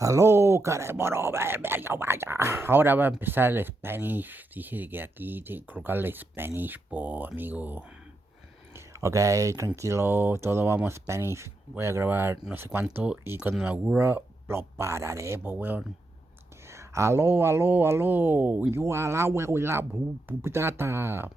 Aló, cara de moro, vaya. Ahora va a empezar el Spanish. Dije que aquí tengo que colocarle Spanish, amigo. Ok, tranquilo, todo vamos Spanish. Voy a grabar no sé cuánto y cuando me aburra lo pararé, weón. Aló. Yo al agua y la pupitata.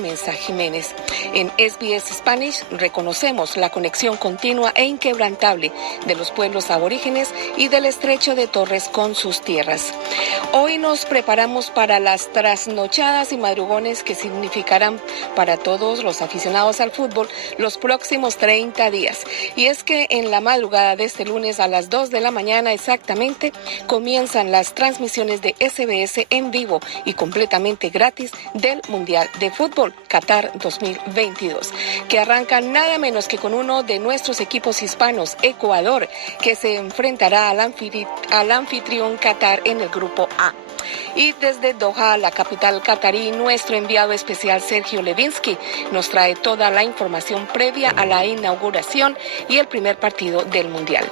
Mensa Jiménez. En SBS Spanish reconocemos la conexión continua e inquebrantable de los pueblos aborígenes y del estrecho de Torres con sus tierras. Hoy nos preparamos para las trasnochadas y madrugones que significarán para todos los aficionados al fútbol los próximos 30 días. Y es que en la madrugada de este lunes a las 2 de la mañana exactamente comienzan las transmisiones de SBS en vivo y completamente gratis del Mundial de Fútbol Qatar 2022, que arranca nada menos que con uno de nuestros equipos hispanos, Ecuador, que se enfrentará al anfitrión Qatar en el grupo A. Y desde Doha, la capital catarí, nuestro enviado especial Sergio Levinsky nos trae toda la información previa a la inauguración y el primer partido del Mundial.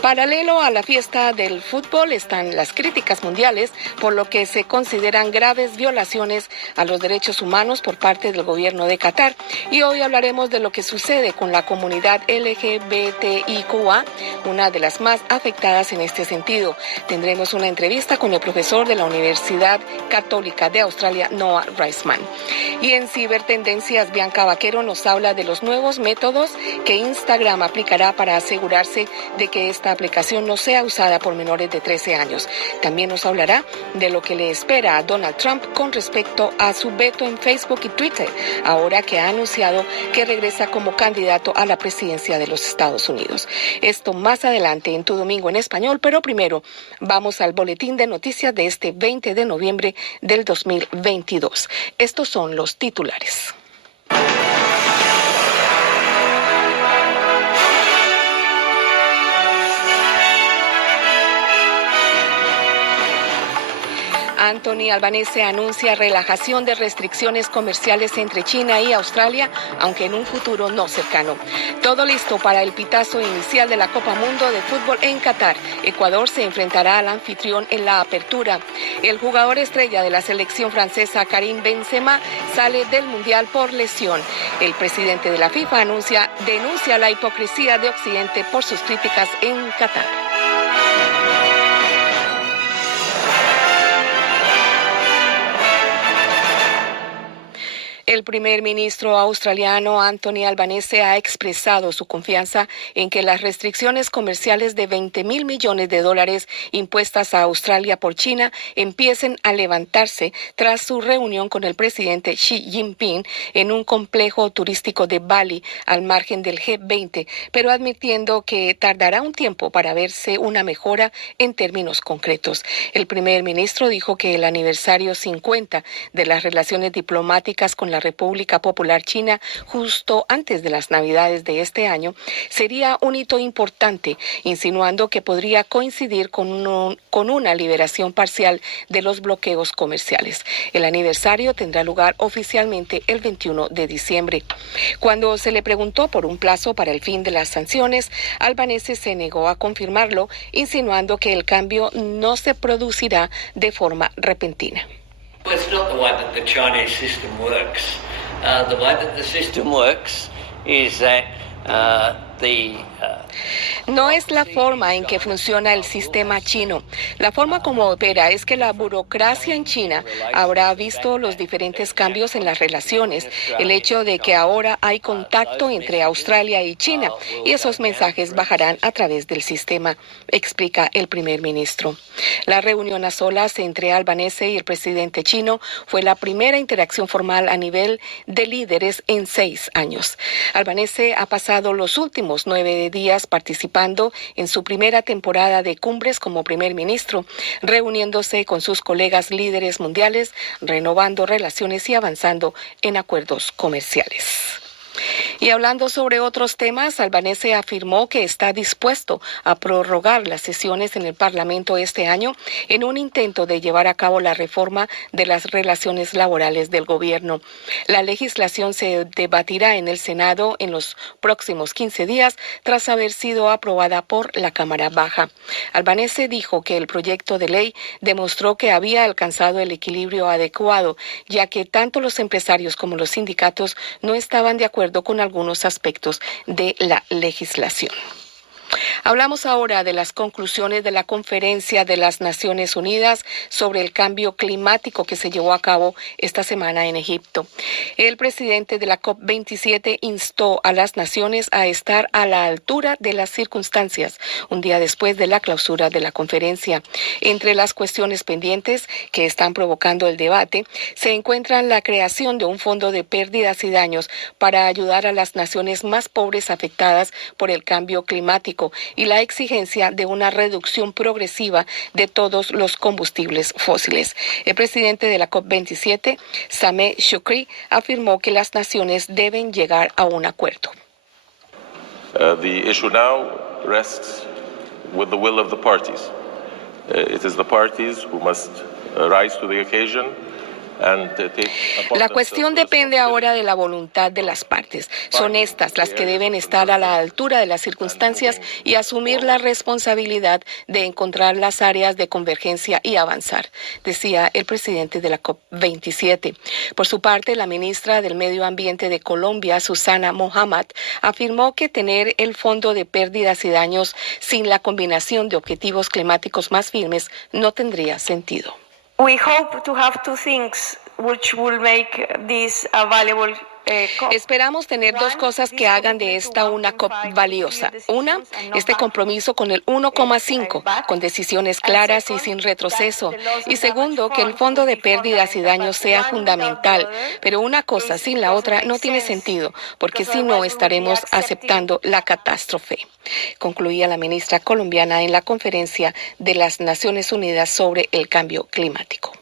Paralelo a la fiesta del fútbol están las críticas mundiales por lo que se consideran graves violaciones a los derechos humanos por parte del gobierno de Qatar. Y hoy hablaremos de lo que sucede con la comunidad LGBTIQA, una de las más afectadas en este sentido. Tendremos una entrevista con el profesor de la Universidad Católica de Australia, Noah Reisman. Y en Cibertendencias, Bianca Vaquero nos habla de los nuevos métodos que Instagram aplicará para asegurarse de que esta aplicación no sea usada por menores de 13 años. También nos hablará de lo que le espera a Donald Trump con respecto a su veto en Facebook y Twitter, ahora que ha anunciado que regresa como candidato a la presidencia de los Estados Unidos. Esto más adelante en Tu Domingo en Español, pero primero vamos al boletín de noticias de este 20 de noviembre del 2022. Estos son los titulares. Anthony Albanese anuncia relajación de restricciones comerciales entre China y Australia, aunque en un futuro no cercano. Todo listo para el pitazo inicial de la Copa Mundo de Fútbol en Qatar. Ecuador se enfrentará al anfitrión en la apertura. El jugador estrella de la selección francesa, Karim Benzema, sale del Mundial por lesión. El presidente de la FIFA denuncia la hipocresía de Occidente por sus críticas en Qatar. El primer ministro australiano Anthony Albanese ha expresado su confianza en que las restricciones comerciales de $20,000 millones impuestas a Australia por China empiecen a levantarse tras su reunión con el presidente Xi Jinping en un complejo turístico de Bali al margen del G20, pero admitiendo que tardará un tiempo para verse una mejora en términos concretos. El primer ministro dijo que el aniversario 50 de las relaciones diplomáticas con la República Popular China justo antes de las Navidades de este año sería un hito importante, insinuando que podría coincidir con una liberación parcial de los bloqueos comerciales. El aniversario tendrá lugar oficialmente el 21 de diciembre. Cuando se le preguntó por un plazo para el fin de las sanciones, Albanese se negó a confirmarlo, insinuando que el cambio no se producirá de forma repentina. Well, it's not the way that the Chinese system works. The way that the system works is that No es la forma en que funciona el sistema chino. La forma como opera es que la burocracia en China habrá visto los diferentes cambios en las relaciones, el hecho de que ahora hay contacto entre Australia y China, y esos mensajes bajarán a través del sistema, explica el primer ministro. La reunión a solas entre Albanese y el presidente chino fue la primera interacción formal a nivel de líderes en 6 años. Albanese ha pasado los últimos 9 días participando en su primera temporada de cumbres como primer ministro, reuniéndose con sus colegas líderes mundiales, renovando relaciones y avanzando en acuerdos comerciales. Y hablando sobre otros temas, Albanese afirmó que está dispuesto a prorrogar las sesiones en el Parlamento este año en un intento de llevar a cabo la reforma de las relaciones laborales del gobierno. La legislación se debatirá en el Senado en los próximos 15 días tras haber sido aprobada por la Cámara Baja. Albanese dijo que el proyecto de ley demostró que había alcanzado el equilibrio adecuado, ya que tanto los empresarios como los sindicatos no estaban de acuerdo con algunos aspectos de la legislación. Hablamos ahora de las conclusiones de la Conferencia de las Naciones Unidas sobre el cambio climático que se llevó a cabo esta semana en Egipto. El presidente de la COP27 instó a las naciones a estar a la altura de las circunstancias, un día después de la clausura de la conferencia. Entre las cuestiones pendientes que están provocando el debate se encuentran la creación de un fondo de pérdidas y daños para ayudar a las naciones más pobres afectadas por el cambio climático y la exigencia de una reducción progresiva de todos los combustibles fósiles. El presidente de la COP27, Sameh Shoukry, afirmó que las naciones deben llegar a un acuerdo. The issue now rests with the will of the parties. It is the parties who must rise to the occasion. La cuestión depende ahora de la voluntad de las partes. Son estas las que deben estar a la altura de las circunstancias y asumir la responsabilidad de encontrar las áreas de convergencia y avanzar, decía el presidente de la COP27. Por su parte, la ministra del Medio Ambiente de Colombia, Susana Mohamed, afirmó que tener el fondo de pérdidas y daños sin la combinación de objetivos climáticos más firmes no tendría sentido. We hope to have two things which will make this a valuable COP. Esperamos tener dos cosas que hagan de esta una COP valiosa. Una, este compromiso con el 1,5, con decisiones claras y sin retroceso. Y segundo, que el fondo de pérdidas y daños sea fundamental. Pero una cosa sin la otra no tiene sentido, porque si no estaremos aceptando la catástrofe, concluía la ministra colombiana en la conferencia de las Naciones Unidas sobre el cambio climático.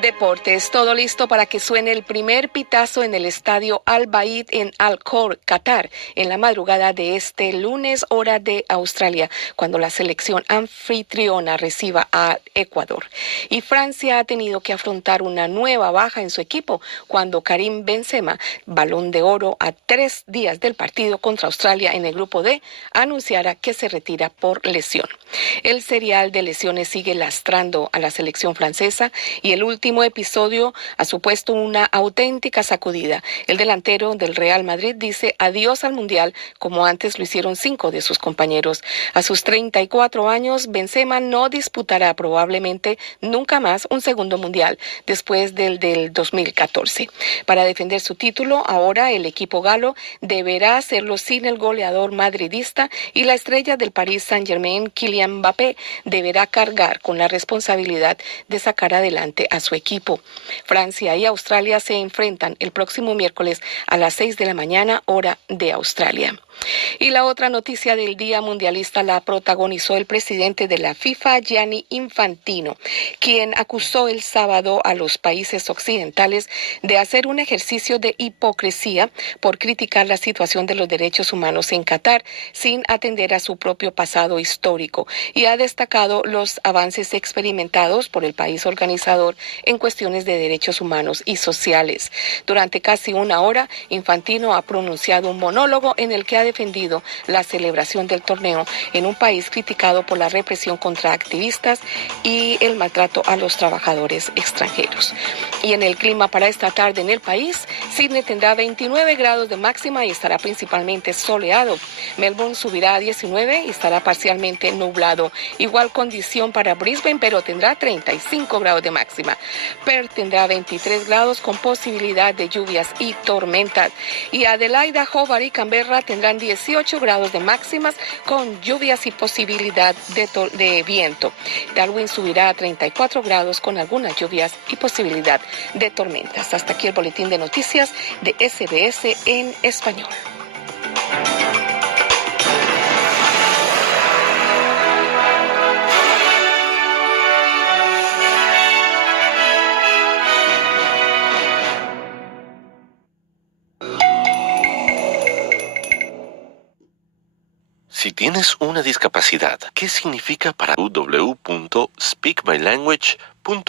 Deportes, todo listo para que suene el primer pitazo en el estadio Al Bayt en Al Khor, Qatar, en la madrugada de este lunes, hora de Australia, cuando la selección anfitriona reciba a Ecuador. Y Francia ha tenido que afrontar una nueva baja en su equipo cuando Karim Benzema, Balón de Oro a 3 días del partido contra Australia en el grupo D, anunciara que se retira por lesión. El serial de lesiones sigue lastrando a la selección francesa y el último episodio ha supuesto una auténtica sacudida. El delantero del Real Madrid dice adiós al Mundial, como antes lo hicieron 5 de sus compañeros. A sus 34 años, Benzema no disputará probablemente nunca más un segundo Mundial, después del 2014. Para defender su título, ahora el equipo galo deberá hacerlo sin el goleador madridista y la estrella del Paris Saint-Germain, Kylian Mbappé, deberá cargar con la responsabilidad de sacar adelante a su equipo. Francia y Australia se enfrentan el próximo miércoles a las 6 de la mañana, hora de Australia. Y la otra noticia del Día Mundialista la protagonizó el presidente de la FIFA, Gianni Infantino, quien acusó el sábado a los países occidentales de hacer un ejercicio de hipocresía por criticar la situación de los derechos humanos en Qatar sin atender a su propio pasado histórico, y ha destacado los avances experimentados por el país organizador en cuestiones de derechos humanos y sociales. Durante casi una hora, Infantino ha pronunciado un monólogo en el que ha defendido la celebración del torneo en un país criticado por la represión contra activistas y el maltrato a los trabajadores extranjeros. Y en el clima para esta tarde en el país, Sydney tendrá 29 grados de máxima y estará principalmente soleado. Melbourne subirá a 19 y estará parcialmente nublado. Igual condición para Brisbane, pero tendrá 35 grados de máxima. Perth tendrá 23 grados con posibilidad de lluvias y tormentas. Y Adelaida, Hobart y Canberra tendrán 18 grados de máximas con lluvias y posibilidad de viento. Darwin subirá a 34 grados con algunas lluvias y posibilidad de tormentas. Hasta aquí el boletín de noticias de SBS en español. Si tienes una discapacidad, ¿qué significa para www.speakmylanguage.com?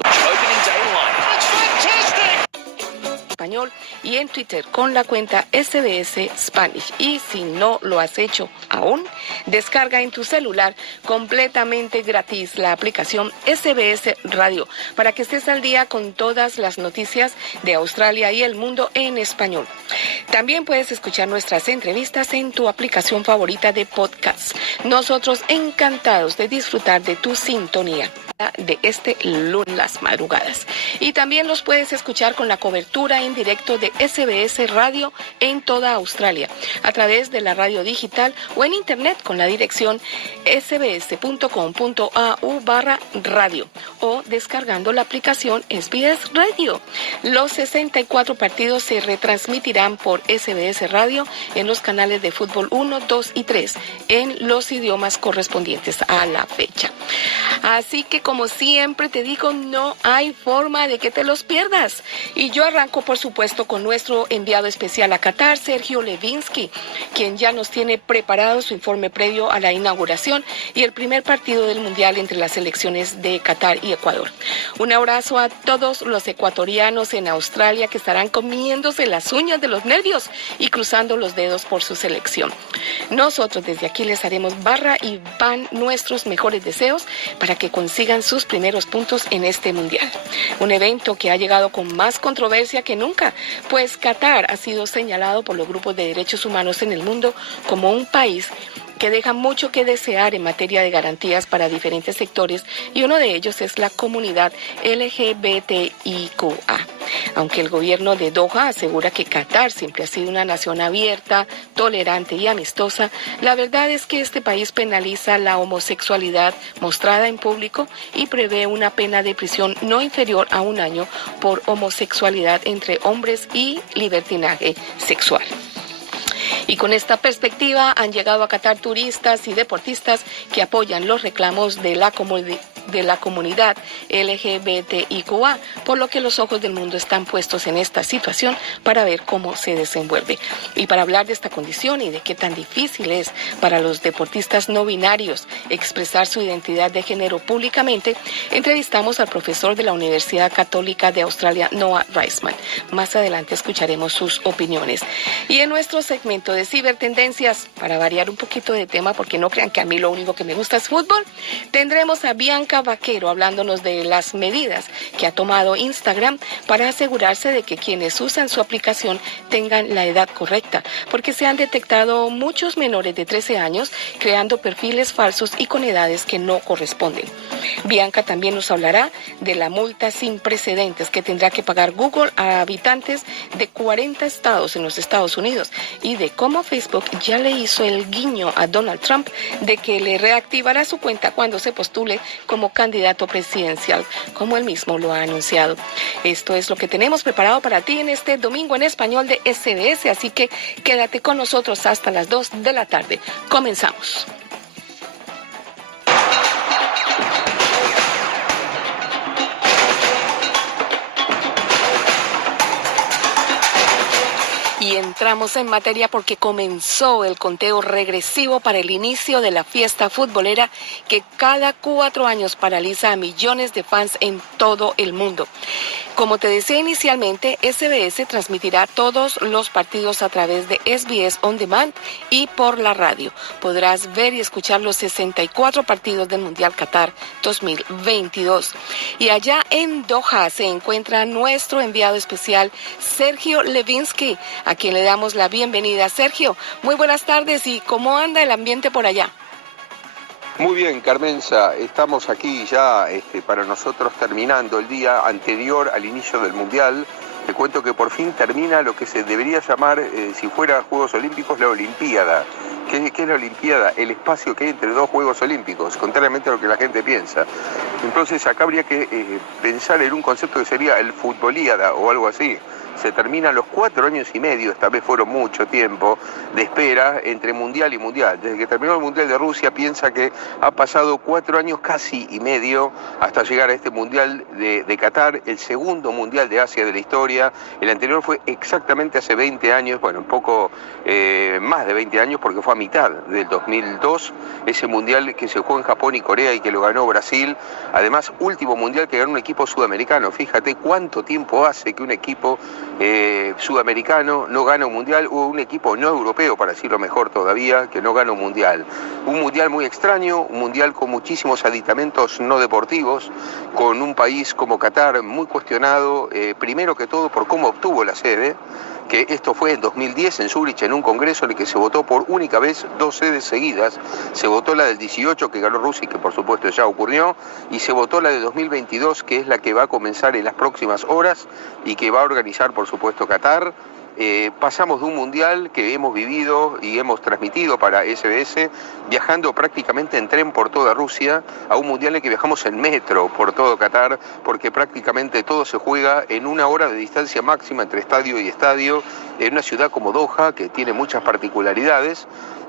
Español y en Twitter con la cuenta SBS Spanish. Y si no lo has hecho aún, descarga en tu celular completamente gratis la aplicación SBS Radio para que estés al día con todas las noticias de Australia y el mundo en español. También puedes escuchar nuestras entrevistas en tu aplicación favorita de podcast. Nosotros encantados de disfrutar de tu sintonía de este lunes las madrugadas. Y también los puedes escuchar con la cobertura en directo de SBS Radio en toda Australia, a través de la radio digital o en internet con la dirección sbs.com.au/radio o descargando la aplicación SBS Radio. Los 64 partidos se retransmitirán por SBS Radio en los canales de fútbol 1, 2 y 3 en los idiomas correspondientes a la fecha. Así que, como siempre te digo, no hay forma de que te los pierdas. Y yo arranco, por supuesto, con nuestro enviado especial a Qatar, Sergio Levinsky, quien ya nos tiene preparado su informe previo a la inauguración y el primer partido del Mundial entre las selecciones de Qatar y Ecuador. Un abrazo a todos los ecuatorianos en Australia que estarán comiéndose las uñas de los nervios y cruzando los dedos por su selección. Nosotros desde aquí les haremos barra y van nuestros mejores deseos para que consigan sus primeros puntos en este Mundial. Un evento que ha llegado con más controversia que nunca, pues Qatar ha sido señalado por los grupos de derechos humanos en el mundo como un país que deja mucho que desear en materia de garantías para diferentes sectores, y uno de ellos es la comunidad LGBTIQA. Aunque el gobierno de Doha asegura que Qatar siempre ha sido una nación abierta, tolerante y amistosa, la verdad es que este país penaliza la homosexualidad mostrada en público y prevé una pena de prisión no inferior a 1 año por homosexualidad entre hombres y libertinaje sexual. Y con esta perspectiva han llegado a Qatar turistas y deportistas que apoyan los reclamos de la comunidad LGBTIQA, por lo que los ojos del mundo están puestos en esta situación para ver cómo se desenvuelve. Y para hablar de esta condición y de qué tan difícil es para los deportistas no binarios expresar su identidad de género públicamente, entrevistamos al profesor de la Universidad Católica de Australia, Noah Reisman. Más adelante escucharemos sus opiniones. Y en nuestro segmento de cibertendencias, para variar un poquito de tema, porque no crean que a mí lo único que me gusta es fútbol, tendremos a Bianca Vaquero hablándonos de las medidas que ha tomado Instagram para asegurarse de que quienes usan su aplicación tengan la edad correcta, porque se han detectado muchos menores de 13 años creando perfiles falsos y con edades que no corresponden. Bianca también nos hablará de la multa sin precedentes que tendrá que pagar Google a habitantes de 40 estados en los Estados Unidos y de cómo Facebook ya le hizo el guiño a Donald Trump de que le reactivará su cuenta cuando se postule como candidato presidencial, como él mismo lo ha anunciado. Esto es lo que tenemos preparado para ti en este domingo en español de SBS, así que quédate con nosotros hasta las 2 de la tarde. Comenzamos. Y entramos en materia porque comenzó el conteo regresivo para el inicio de la fiesta futbolera que cada 4 años paraliza a millones de fans en todo el mundo. Como te decía inicialmente, SBS transmitirá todos los partidos a través de SBS On Demand y por la radio. Podrás ver y escuchar los 64 partidos del Mundial Qatar 2022. Y allá en Doha se encuentra nuestro enviado especial, Sergio Levinsky, a quien le damos la bienvenida. Sergio, muy buenas tardes, ¿y cómo anda el ambiente por allá? Muy bien, Carmenza, estamos aquí ya para nosotros terminando el día anterior al inicio del Mundial. Te cuento que por fin termina lo que se debería llamar, si fuera Juegos Olímpicos, la Olimpiada. ¿Qué es la Olimpiada? El espacio que hay entre 2 Juegos Olímpicos, contrariamente a lo que la gente piensa. Entonces acá habría que pensar en un concepto que sería el futbolíada o algo así. se terminan los 4 años y medio, esta vez fueron mucho tiempo, de espera entre mundial y mundial. Desde que terminó el mundial de Rusia, piensa que ha pasado 4 años casi y medio hasta llegar a este mundial de Qatar, el segundo mundial de Asia de la historia. El anterior fue exactamente hace 20 años, bueno, un poco más de 20 años, porque fue a mitad del 2002, ese mundial que se jugó en Japón y Corea y que lo ganó Brasil. Además, último mundial que ganó un equipo sudamericano. Fíjate cuánto tiempo hace que un equipo sudamericano no gana un mundial, o un equipo no europeo, para decirlo mejor todavía, que no gana un mundial. Un mundial muy extraño, un mundial con muchísimos aditamentos no deportivos, con un país como Qatar muy cuestionado, primero que todo por cómo obtuvo la sede, que esto fue en 2010 en Zúrich, en un congreso en el que se votó por única vez 2 sedes seguidas. Se votó la del 18, que ganó Rusia y que por supuesto ya ocurrió, y se votó la de 2022, que es la que va a comenzar en las próximas horas y que va a organizar por supuesto Qatar. Pasamos de un mundial que hemos vivido y hemos transmitido para SBS, viajando prácticamente en tren por toda Rusia, a un mundial en el que viajamos en metro por todo Qatar, porque prácticamente todo se juega en 1 hora de distancia máxima entre estadio y estadio, en una ciudad como Doha, que tiene muchas particularidades.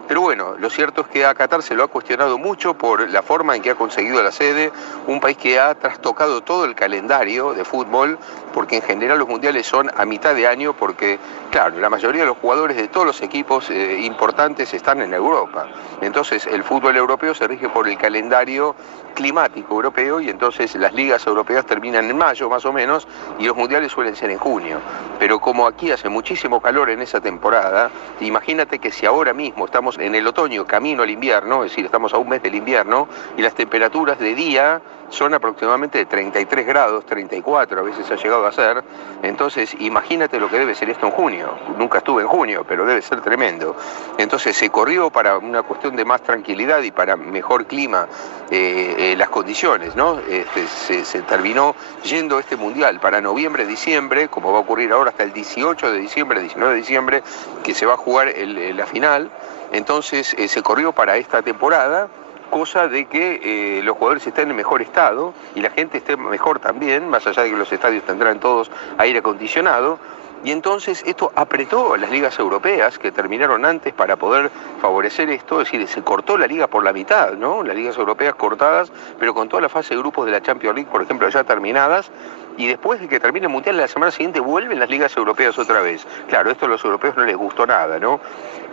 Pero bueno, lo cierto es que a Qatar se lo ha cuestionado mucho por la forma en que ha conseguido la sede, un país que ha trastocado todo el calendario de fútbol, porque en general los mundiales son a mitad de año, porque claro, la mayoría de los jugadores de todos los equipos importantes están en Europa. Entonces el fútbol europeo se rige por el calendario climático europeo, y entonces las ligas europeas terminan en mayo más o menos, y los mundiales suelen ser en junio. Pero como aquí hace muchísimo calor en esa temporada, imagínate que si ahora mismo estamos en el otoño, camino al invierno, es decir, estamos a un mes del invierno, y las temperaturas de día son aproximadamente de 33 grados, 34 a veces ha llegado a ser. Entonces imagínate lo que debe ser esto en junio. Nunca estuve en junio, pero debe ser tremendo. Entonces se corrió para una cuestión de más tranquilidad y para mejor clima las condiciones, ¿no? Se terminó yendo este mundial para noviembre, diciembre, como va a ocurrir ahora hasta el 18 de diciembre, 19 de diciembre, que se va a jugar la final. Entonces se corrió para esta temporada, cosa de que los jugadores estén en mejor estado y la gente esté mejor también, más allá de que los estadios tendrán todos aire acondicionado. Y entonces esto apretó a las ligas europeas, que terminaron antes, para poder favorecer esto. Es decir, se cortó la liga por la mitad, ¿no? Las ligas europeas cortadas, pero con toda la fase de grupos de la Champions League, por ejemplo, ya terminadas. Y después de que termine el Mundial, la semana siguiente vuelven las ligas europeas otra vez. Claro, esto a los europeos no les gustó nada, ¿no?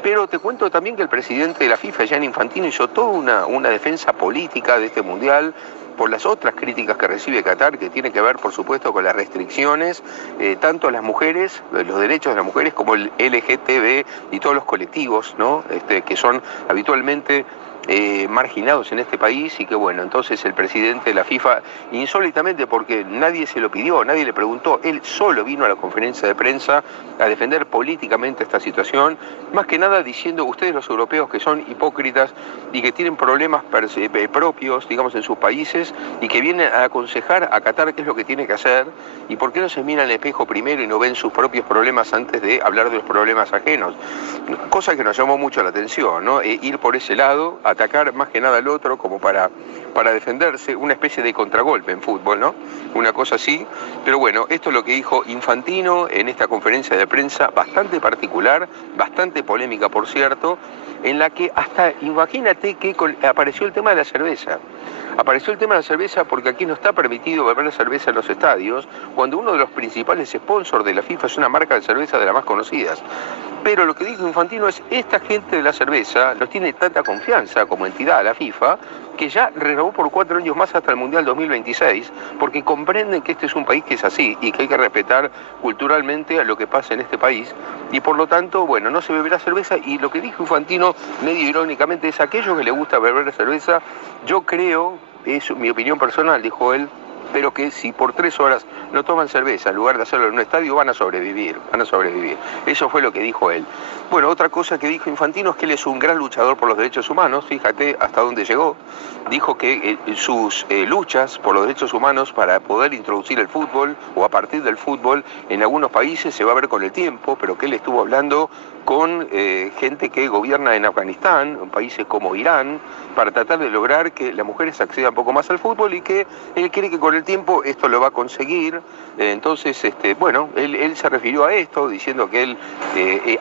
Pero te cuento también que el presidente de la FIFA, Gianni Infantino, hizo toda una defensa política de este Mundial, por las otras críticas que recibe Qatar, que tiene que ver, por supuesto, con las restricciones, tanto a las mujeres, los derechos de las mujeres, como el LGTB y todos los colectivos, ¿no? Que son habitualmente marginados en este país. Y que bueno, entonces el presidente de la FIFA, insólitamente, porque nadie se lo pidió, nadie le preguntó, él solo vino a la conferencia de prensa a defender políticamente esta situación, más que nada diciendo: ustedes los europeos, que son hipócritas y que tienen problemas propios, digamos, en sus países, y que vienen a aconsejar a Qatar qué es lo que tiene que hacer, y por qué no se miran al espejo primero y no ven sus propios problemas antes de hablar de los problemas ajenos. Cosa que nos llamó mucho la atención, ¿no? Ir por ese lado, atacar más que nada al otro como para defenderse, una especie de contragolpe en fútbol, ¿no? Una cosa así. Pero bueno, esto es lo que dijo Infantino en esta conferencia de prensa, bastante particular, bastante polémica, por cierto, en la que hasta, imagínate que apareció el tema de la cerveza. Apareció el tema de la cerveza porque aquí no está permitido beber cerveza en los estadios, cuando uno de los principales sponsors de la FIFA es una marca de cerveza de las más conocidas. Pero lo que dijo Infantino es: esta gente de la cerveza nos tiene tanta confianza como entidad a la FIFA, que ya renovó por 4 años más hasta el Mundial 2026, porque comprenden que este es un país que es así y que hay que respetar culturalmente a lo que pasa en este país. Y por lo tanto, bueno, no se beberá cerveza. Y lo que dijo Infantino, medio irónicamente, es: aquellos que les gusta beber cerveza, yo creo, es mi opinión personal, dijo él, pero que si por 3 horas no toman cerveza en lugar de hacerlo en un estadio, van a sobrevivir. Eso fue lo que dijo él. Bueno, otra cosa que dijo Infantino es que él es un gran luchador por los derechos humanos. Fíjate hasta dónde llegó. Dijo que sus luchas por los derechos humanos para poder introducir el fútbol, o a partir del fútbol, en algunos países se va a ver con el tiempo, pero que él estuvo hablando con gente que gobierna en Afganistán, en países como Irán, para tratar de lograr que las mujeres accedan un poco más al fútbol, y que él cree que con con el tiempo esto lo va a conseguir. Entonces, bueno, él se refirió a esto diciendo que él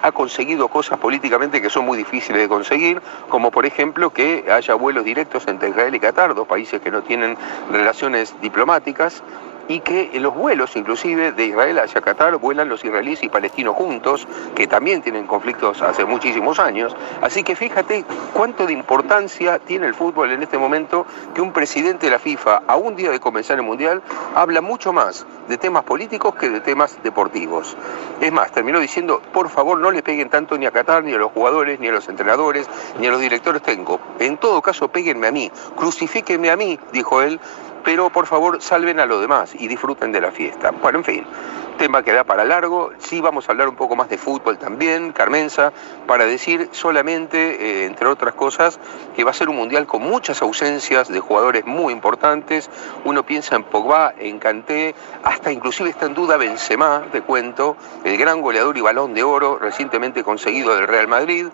ha conseguido cosas políticamente que son muy difíciles de conseguir, como por ejemplo que haya vuelos directos entre Israel y Qatar, dos países que no tienen relaciones diplomáticas, y que en los vuelos, inclusive, de Israel hacia Qatar, vuelan los israelíes y palestinos juntos, que también tienen conflictos hace muchísimos años. Así que fíjate cuánto de importancia tiene el fútbol en este momento, que un presidente de la FIFA, a un día de comenzar el Mundial, habla mucho más de temas políticos que de temas deportivos. Es más, terminó diciendo, por favor, no le peguen tanto ni a Qatar, ni a los jugadores, ni a los entrenadores, ni a los directores técnicos. En todo caso, péguenme a mí, crucifíquenme a mí, dijo él, pero por favor salven a los demás y disfruten de la fiesta. Bueno, en fin, tema que da para largo. Sí vamos a hablar un poco más de fútbol también, Carmenza, para decir solamente, entre otras cosas, que va a ser un mundial con muchas ausencias de jugadores muy importantes. Uno piensa en Pogba, en Kanté, hasta inclusive está en duda Benzema, te cuento, el gran goleador y Balón de Oro recientemente conseguido del Real Madrid.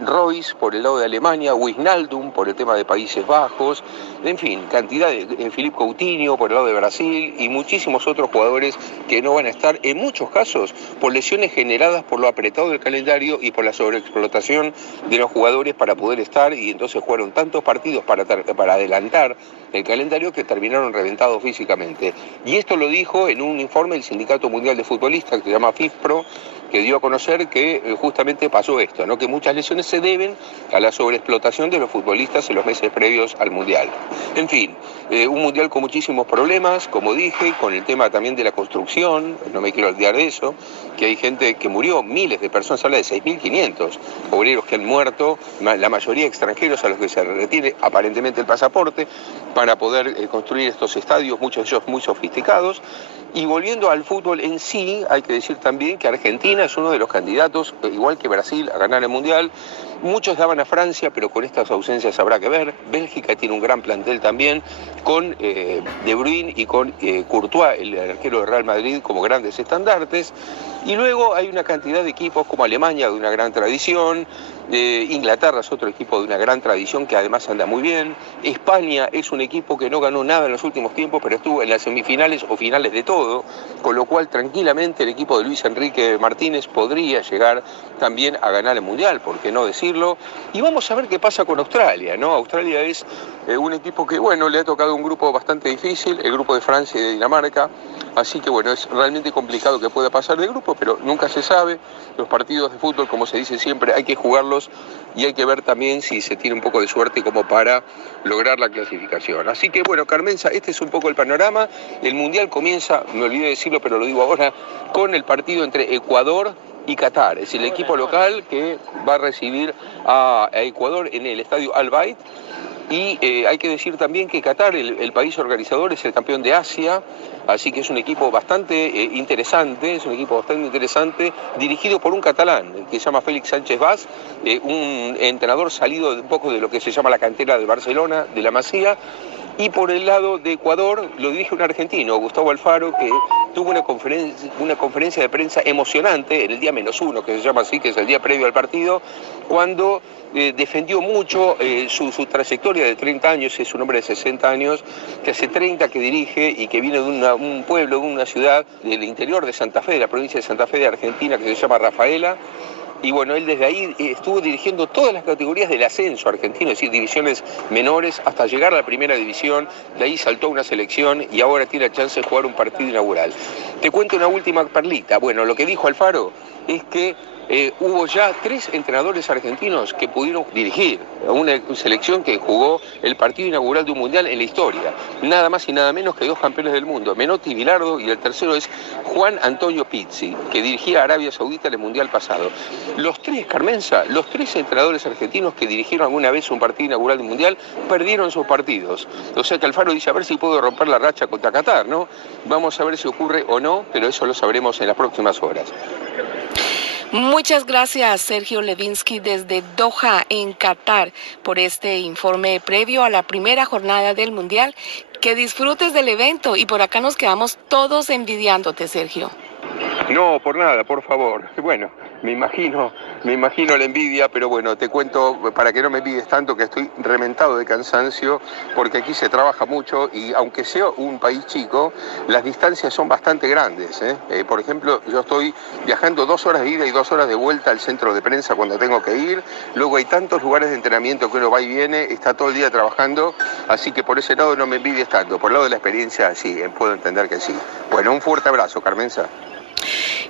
Royce por el lado de Alemania, Wijnaldum por el tema de Países Bajos, en fin, cantidad de Philippe Coutinho por el lado de Brasil y muchísimos otros jugadores que no van a estar, en muchos casos, por lesiones generadas por lo apretado del calendario y por la sobreexplotación de los jugadores para poder estar, y entonces jugaron tantos partidos para adelantar el calendario que terminaron reventados físicamente. Y esto lo dijo en un informe del Sindicato Mundial de Futbolistas, que se llama FIFPro, que dio a conocer que justamente pasó esto, ¿no? Que muchas lesiones se deben a la sobreexplotación de los futbolistas en los meses previos al Mundial. En fin, un Mundial con muchísimos problemas, como dije, con el tema también de la construcción, no me quiero olvidar de eso, que hay gente que murió, miles de personas, habla de 6.500 obreros que han muerto, la mayoría extranjeros a los que se retiene aparentemente el pasaporte, para poder construir estos estadios, muchos de ellos muy sofisticados. Y volviendo al fútbol en sí, hay que decir también que Argentina es uno de los candidatos, igual que Brasil, a ganar el Mundial. Muchos daban a Francia, pero con estas ausencias habrá que ver. Bélgica tiene un gran plantel también, con De Bruyne y con Courtois, el arquero de Real Madrid, como grandes estandartes. Y luego hay una cantidad de equipos como Alemania, de una gran tradición. Inglaterra es otro equipo de una gran tradición que además anda muy bien. España es un equipo que no ganó nada en los últimos tiempos, pero estuvo en las semifinales o finales de todo, con lo cual tranquilamente el equipo de Luis Enrique Martínez podría llegar también a ganar el Mundial, ¿por qué no decirlo? Y vamos a ver qué pasa con Australia, ¿no? Australia es un equipo que, bueno, le ha tocado un grupo bastante difícil, el grupo de Francia y de Dinamarca, así que, bueno, es realmente complicado que pueda pasar de grupo, pero nunca se sabe. Los partidos de fútbol, como se dice siempre, hay que jugarlos y hay que ver también si se tiene un poco de suerte como para lograr la clasificación. Así que, bueno, Carmenza, este es un poco el panorama. El Mundial comienza, me olvidé de decirlo, pero lo digo ahora, con el partido entre Ecuador y Qatar, es decir, el equipo local que va a recibir a Ecuador en el estadio Al Bayt. Y hay que decir también que Qatar, el país organizador, es el campeón de Asia, así que es un equipo bastante interesante, dirigido por un catalán que se llama Félix Sánchez Bas, un entrenador salido un poco de lo que se llama la cantera de Barcelona, de la Masía. Y por el lado de Ecuador lo dirige un argentino, Gustavo Alfaro, que tuvo una conferencia de prensa emocionante en el día -1, que se llama así, que es el día previo al partido, cuando defendió mucho su trayectoria de 30 años, es un hombre de 60 años, que hace 30 que dirige y que viene de un pueblo, de una ciudad del interior de Santa Fe, de la provincia de Santa Fe de Argentina, que se llama Rafaela. Y bueno, él desde ahí estuvo dirigiendo todas las categorías del ascenso argentino, es decir, divisiones menores, hasta llegar a la primera división. De ahí saltó a una selección y ahora tiene la chance de jugar un partido inaugural. Te cuento una última perlita. Bueno, lo que dijo Alfaro es que hubo ya 3 entrenadores argentinos que pudieron dirigir a una selección que jugó el partido inaugural de un mundial en la historia. Nada más y nada menos que 2 campeones del mundo, Menotti y Bilardo, y el tercero es Juan Antonio Pizzi, que dirigía a Arabia Saudita en el mundial pasado. Los 3, Carmenza, los 3 entrenadores argentinos que dirigieron alguna vez un partido inaugural de un mundial, perdieron sus partidos. O sea que Alfaro dice, a ver si puedo romper la racha contra Qatar, ¿no? Vamos a ver si ocurre o no, pero eso lo sabremos en las próximas horas. Muchas gracias, Sergio Levinsky, desde Doha, en Qatar, por este informe previo a la primera jornada del Mundial. Que disfrutes del evento y por acá nos quedamos todos envidiándote, Sergio. No, por nada, por favor. Bueno, me imagino la envidia, pero bueno, te cuento para que no me envidies tanto que estoy reventado de cansancio porque aquí se trabaja mucho y aunque sea un país chico, las distancias son bastante grandes. Por ejemplo, yo estoy viajando 2 horas de ida y 2 horas de vuelta al centro de prensa cuando tengo que ir. Luego hay tantos lugares de entrenamiento que uno va y viene, está todo el día trabajando, así que por ese lado no me envidies tanto. Por el lado de la experiencia, sí, puedo entender que sí. Bueno, un fuerte abrazo, Carmenza.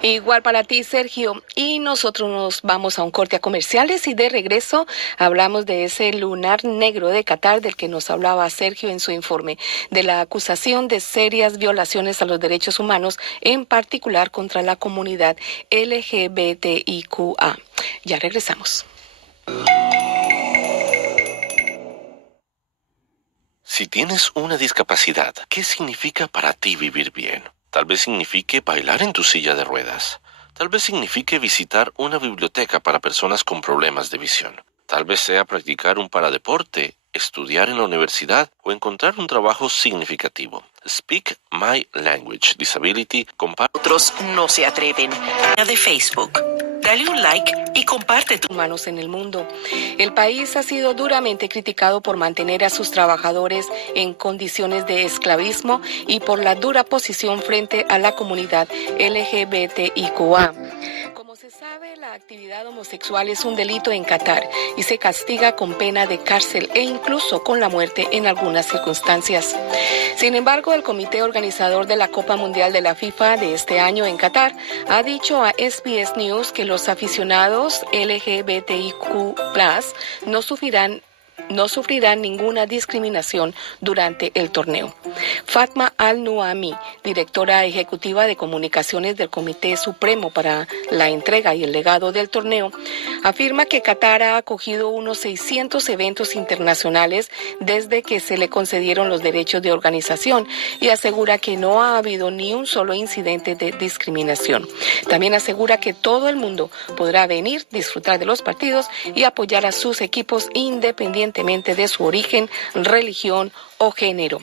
Igual para ti, Sergio. Y nosotros nos vamos a un corte a comerciales y de regreso hablamos de ese lunar negro de Qatar del que nos hablaba Sergio en su informe, de la acusación de serias violaciones a los derechos humanos, en particular contra la comunidad LGBTIQA. Ya regresamos. Si tienes una discapacidad, ¿qué significa para ti vivir bien? Tal vez signifique bailar en tu silla de ruedas. Tal vez signifique visitar una biblioteca para personas con problemas de visión. Tal vez sea practicar un paradeporte, estudiar en la universidad o encontrar un trabajo significativo. Speak My Language Disability comparte. Otros no se atreven. De Facebook. Dale un like y comparte tus humanos en el mundo. El país ha sido duramente criticado por mantener a sus trabajadores en condiciones de esclavismo y por la dura posición frente a la comunidad LGBTIQA. Como se sabe, la actividad homosexual es un delito en Qatar y se castiga con pena de cárcel e incluso con la muerte en algunas circunstancias. Sin embargo, el comité organizador de la Copa Mundial de la FIFA de este año en Qatar ha dicho a SBS News que los aficionados LGBTIQ+ no sufrirán ninguna discriminación durante el torneo. Fatma Al-Nuami, directora ejecutiva de comunicaciones del Comité Supremo para la entrega y el legado del torneo, afirma que Qatar ha acogido unos 600 eventos internacionales desde que se le concedieron los derechos de organización y asegura que no ha habido ni un solo incidente de discriminación. También asegura que todo el mundo podrá venir, disfrutar de los partidos y apoyar a sus equipos independientemente de su origen, religión o género.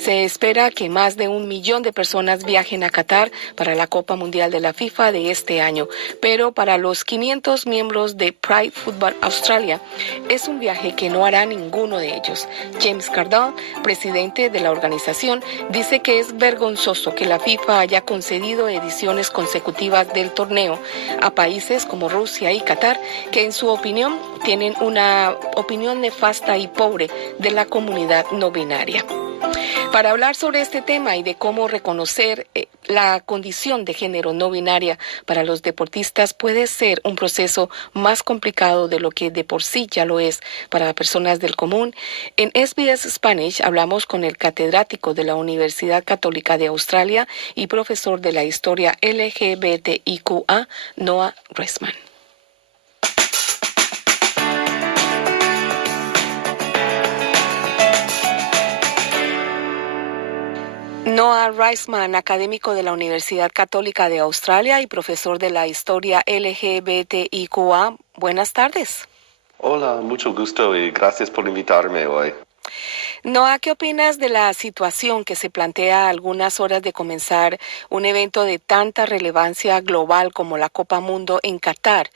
Se espera que más de 1 millón de personas viajen a Qatar para la Copa Mundial de la FIFA de este año, pero para los 500 miembros de Pride Football Australia es un viaje que no hará ninguno de ellos. James Cardone, presidente de la organización, dice que es vergonzoso que la FIFA haya concedido ediciones consecutivas del torneo a países como Rusia y Qatar, que en su opinión tienen una opinión nefasta y pobre de la comunidad no binaria. Para hablar sobre este tema y de cómo reconocer la condición de género no binaria para los deportistas puede ser un proceso más complicado de lo que de por sí ya lo es para personas del común, en SBS Spanish hablamos con el catedrático de la Universidad Católica de Australia y profesor de la historia LGBTIQA, Noah Reisman. Noah Reisman, académico de la Universidad Católica de Australia y profesor de la historia LGBTIQA. Buenas tardes. Hola, mucho gusto y gracias por invitarme hoy. Noah, ¿qué opinas de la situación que se plantea a algunas horas de comenzar un evento de tanta relevancia global como la Copa Mundo en Qatar,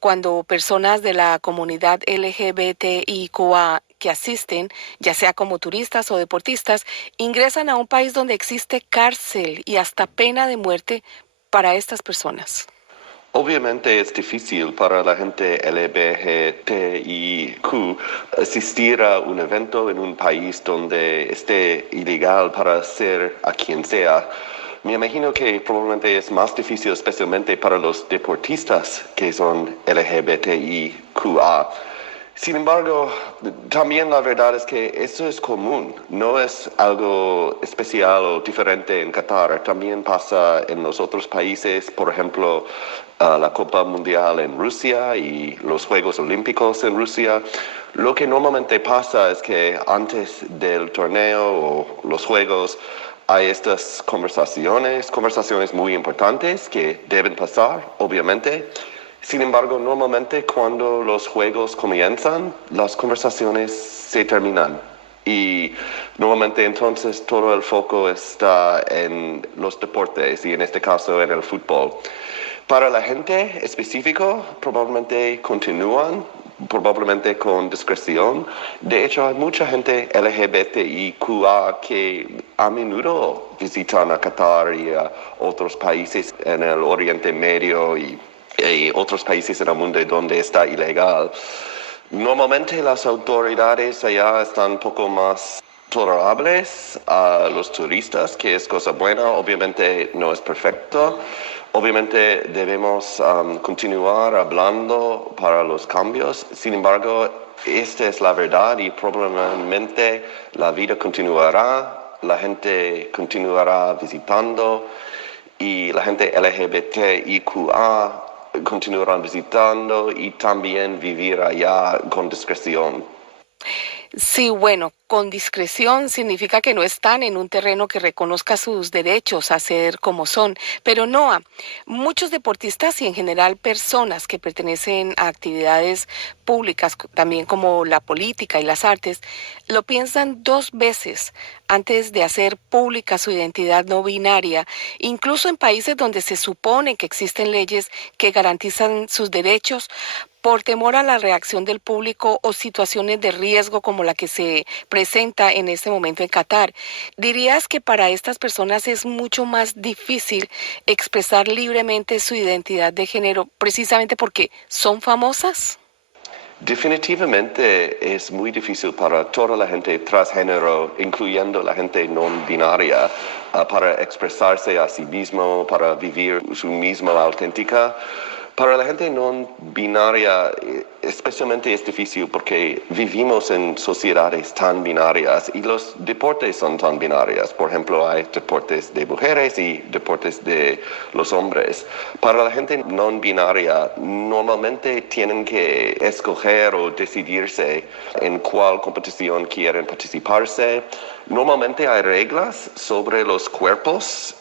cuando personas de la comunidad LGBTIQA que asisten, ya sea como turistas o deportistas, ingresan a un país donde existe cárcel y hasta pena de muerte para estas personas? Obviamente es difícil para la gente LGBTIQ asistir a un evento en un país donde esté ilegal para hacer a quien sea. Me imagino que probablemente es más difícil especialmente para los deportistas que son LGBTIQA. Sin embargo, también la verdad es que eso es común, no es algo especial o diferente en Qatar. También pasa en los otros países, por ejemplo, la Copa Mundial en Rusia y los Juegos Olímpicos en Rusia. Lo que normalmente pasa es que antes del torneo o los Juegos hay estas conversaciones muy importantes que deben pasar, obviamente. Sin embargo, normalmente cuando los juegos comienzan, las conversaciones se terminan Y nuevamente entonces todo el foco está en los deportes y en este caso en el fútbol. Para la gente específico probablemente continúan, probablemente con discreción. De hecho hay mucha gente LGBTIQA que a menudo visitan a Qatar y a otros países en el Oriente Medio y otros países en el mundo donde está ilegal. Normalmente las autoridades allá están un poco más tolerables a los turistas, que es cosa buena. Obviamente no es perfecto. Obviamente debemos continuar hablando para los cambios. Sin embargo, esta es la verdad y probablemente la vida continuará, la gente continuará visitando y la gente LGBTIQA continuarán visitando y también vivir allá con discreción. Sí, bueno, con discreción significa que no están en un terreno que reconozca sus derechos a ser como son. Pero Noa, muchos deportistas y en general personas que pertenecen a actividades públicas, también como la política y las artes, lo piensan dos veces antes de hacer pública su identidad no binaria, incluso en países donde se supone que existen leyes que garantizan sus derechos por temor a la reacción del público o situaciones de riesgo como la que se presenta en este momento en Qatar. ¿Dirías que para estas personas es mucho más difícil expresar libremente su identidad de género precisamente porque son famosas? Definitivamente es muy difícil para toda la gente transgénero, incluyendo la gente no binaria, para expresarse a sí mismo, para vivir su misma auténtica. Para la gente no binaria, especialmente es difícil porque vivimos en sociedades tan binarias y los deportes son tan binarias. Por ejemplo, hay deportes de mujeres y deportes de los hombres. Para la gente no binaria, normalmente tienen que escoger o decidirse en cuál competición quieren participarse. Normalmente hay reglas sobre los cuerpos,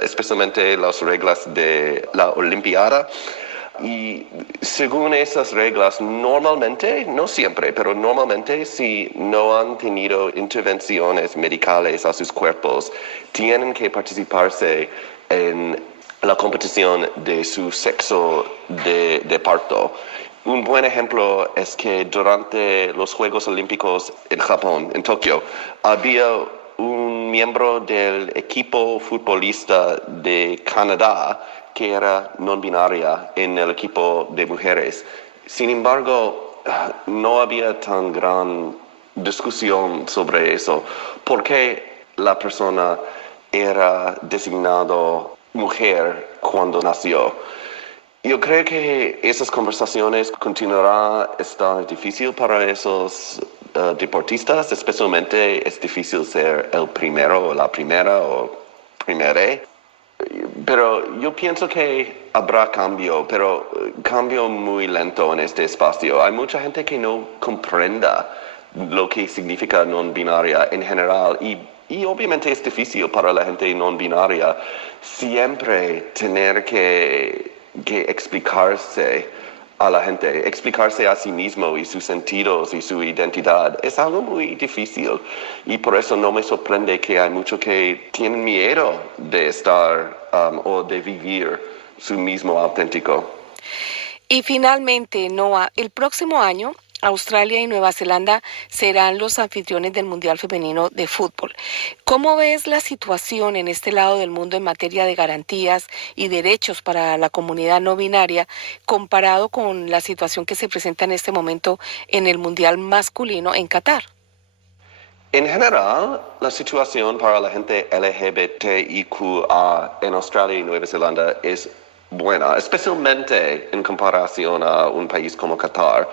especialmente las reglas de la Olimpiada. Y según esas reglas, normalmente, no siempre, pero normalmente si no han tenido intervenciones medicales a sus cuerpos, tienen que participarse en la competición de su sexo de parto. Un buen ejemplo es que durante los Juegos Olímpicos en Japón, en Tokio, había un miembro del equipo futbolista de Canadá que era no binaria en el equipo de mujeres. Sin embargo, no había tan gran discusión sobre eso, porque la persona era designado mujer cuando nació. Yo creo que esas conversaciones continuarán a estar difícil para esos deportistas, especialmente es difícil ser el primero o la primera o primera. Pero yo pienso que habrá cambio, pero cambio muy lento en este espacio. Hay mucha gente que no comprenda lo que significa no binaria en general y obviamente es difícil para la gente no binaria siempre tener que explicarse a la gente, explicarse a sí mismo y sus sentidos y su identidad. Es algo muy difícil y por eso no me sorprende que hay muchos que tienen miedo de estar o de vivir su mismo auténtico. Y finalmente, Noah, el próximo año Australia y Nueva Zelanda serán los anfitriones del Mundial Femenino de Fútbol. ¿Cómo ves la situación en este lado del mundo en materia de garantías y derechos para la comunidad no binaria comparado con la situación que se presenta en este momento en el Mundial masculino en Qatar? En general, la situación para la gente LGBTIQA en Australia y Nueva Zelanda es buena, especialmente en comparación a un país como Qatar.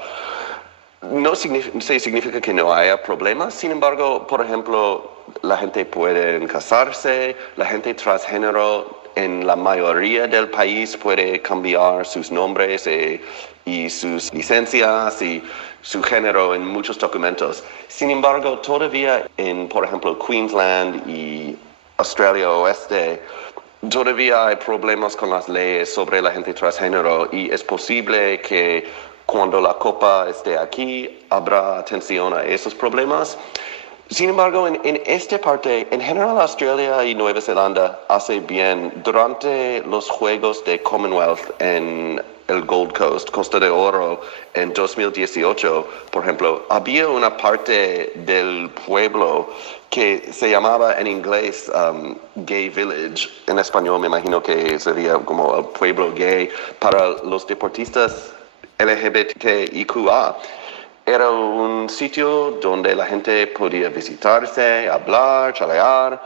No significa que no haya problemas, sin embargo, por ejemplo, la gente puede casarse, la gente transgénero en la mayoría del país puede cambiar sus nombres y sus licencias y su género en muchos documentos. Sin embargo, todavía en, por ejemplo, Queensland y Australia Oeste, todavía hay problemas con las leyes sobre la gente transgénero y es posible que cuando la Copa esté aquí habrá atención a esos problemas. Sin embargo, en esta parte, en general Australia y Nueva Zelanda hace bien. Durante los Juegos de Commonwealth en el Gold Coast, Costa de Oro, en 2018, por ejemplo, había una parte del pueblo que se llamaba en inglés Gay Village. En español me imagino que sería como el pueblo gay para los deportistas LGBTIQA. Era un sitio donde la gente podía visitarse, hablar, chalear.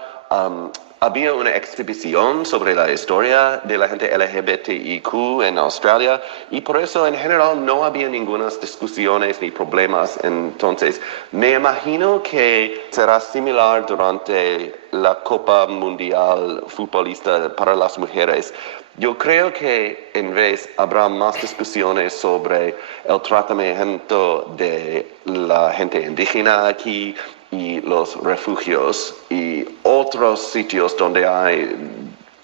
Había una exhibición sobre la historia de la gente LGBTIQ en Australia y por eso en general no había ninguna discusiones ni problemas. Entonces, me imagino que será similar durante la Copa Mundial Futbolista para las mujeres. Yo creo que en vez habrá más discusiones sobre el tratamiento de la gente indígena aquí y los refugios y otros sitios donde hay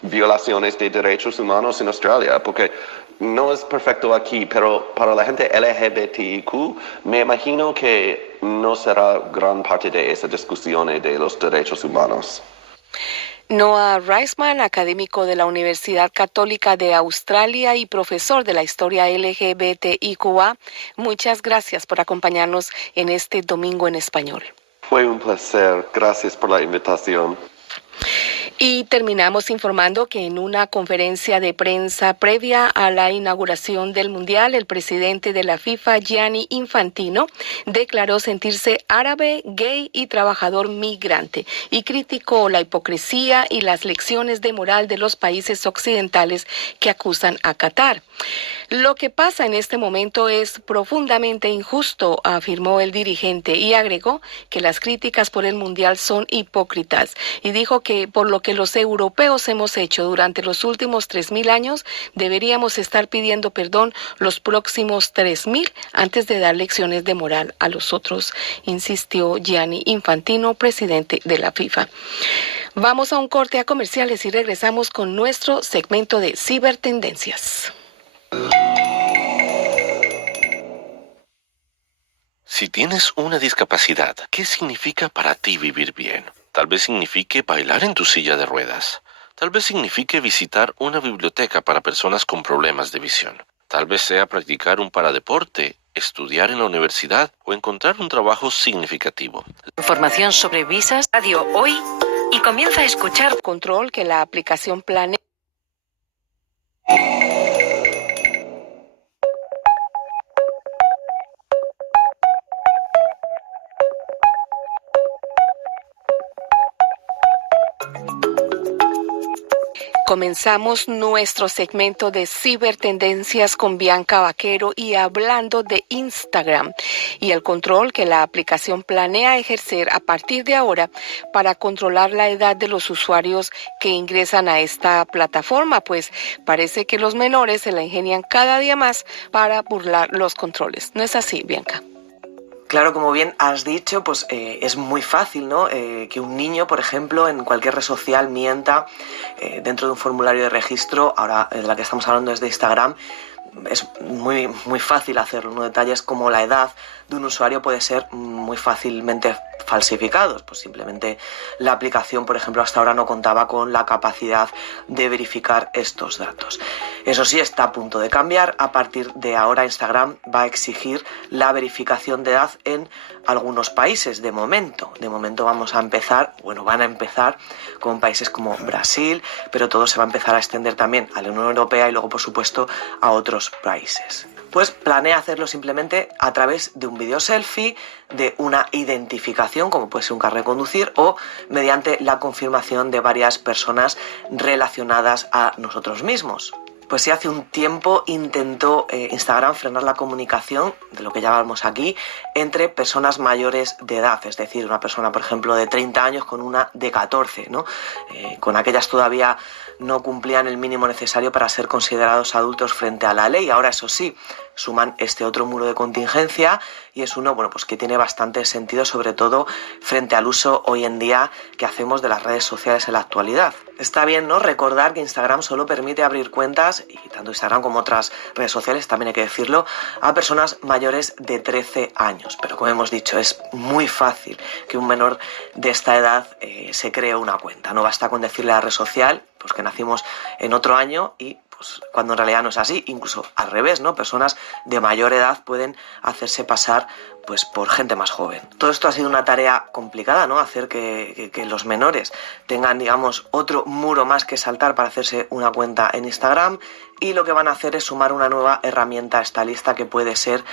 violaciones de derechos humanos en Australia, porque no es perfecto aquí, pero para la gente LGBTIQ me imagino que no será gran parte de esa discusión de los derechos humanos. Noah Reisman, académico de la Universidad Católica de Australia y profesor de la historia LGBTIQA, muchas gracias por acompañarnos en este Domingo en Español. Fue un placer. Gracias por la invitación. Y terminamos informando que en una conferencia de prensa previa a la inauguración del Mundial, el presidente de la FIFA, Gianni Infantino, declaró sentirse árabe, gay y trabajador migrante y criticó la hipocresía y las lecciones de moral de los países occidentales que acusan a Qatar. Lo que pasa en este momento es profundamente injusto, afirmó el dirigente y agregó que las críticas por el Mundial son hipócritas y dijo que por lo que los europeos hemos hecho durante los últimos 3.000 años, deberíamos estar pidiendo perdón los próximos 3.000 antes de dar lecciones de moral a los otros, insistió Gianni Infantino, presidente de la FIFA. Vamos a un corte a comerciales y regresamos con nuestro segmento de cibertendencias. Si tienes una discapacidad, ¿qué significa para ti vivir bien? Tal vez signifique bailar en tu silla de ruedas. Tal vez signifique visitar una biblioteca para personas con problemas de visión. Tal vez sea practicar un paradeporte, estudiar en la universidad o encontrar un trabajo significativo. Información sobre visas, radio hoy y comienza a escuchar Control que la aplicación Planea. Comenzamos nuestro segmento de cibertendencias con Bianca Vaquero y hablando de Instagram y el control que la aplicación planea ejercer a partir de ahora para controlar la edad de los usuarios que ingresan a esta plataforma, pues parece que los menores se la ingenian cada día más para burlar los controles. ¿No es así, Bianca? Claro, como bien has dicho, pues es muy fácil, ¿no? Que un niño, por ejemplo, en cualquier red social mienta dentro de un formulario de registro. Ahora, de la que estamos hablando es de Instagram. Es muy, muy fácil hacerlo, ¿no? Detalles como la edad de un usuario puede ser muy fácilmente falsificados. Pues simplemente la aplicación, por ejemplo, hasta ahora no contaba con la capacidad de verificar estos datos. Eso sí, está a punto de cambiar. A partir de ahora Instagram va a exigir la verificación de edad en algunos países de momento. De momento van a empezar con países como Brasil, pero todo se va a empezar a extender también a la Unión Europea y luego, por supuesto, a otros países. Pues planea hacerlo simplemente a través de un video selfie, de una identificación, como puede ser un carnet de conducir, o mediante la confirmación de varias personas relacionadas a nosotros mismos. Pues sí, hace un tiempo intentó Instagram frenar la comunicación, de lo que llamábamos aquí, entre personas mayores de edad, es decir, una persona, por ejemplo, de 30 años con una de 14, ¿no? Con aquellas todavía no cumplían el mínimo necesario para ser considerados adultos frente a la ley. Ahora, eso sí, suman este otro muro de contingencia y es uno, bueno, pues que tiene bastante sentido, sobre todo frente al uso hoy en día que hacemos de las redes sociales en la actualidad. Está bien, ¿no?, recordar que Instagram solo permite abrir cuentas, y tanto Instagram como otras redes sociales, también hay que decirlo, a personas mayores de 13 años. Pero como hemos dicho, es muy fácil que un menor de esta edad se cree una cuenta. No basta con decirle a la red social pues que nacimos en otro año y pues cuando en realidad no es así, incluso al revés, ¿no? Personas de mayor edad pueden hacerse pasar pues por gente más joven. Todo esto ha sido una tarea complicada, ¿no? Hacer que los menores tengan, digamos, otro muro más que saltar para hacerse una cuenta en Instagram, y lo que van a hacer es sumar una nueva herramienta a esta lista que puede ser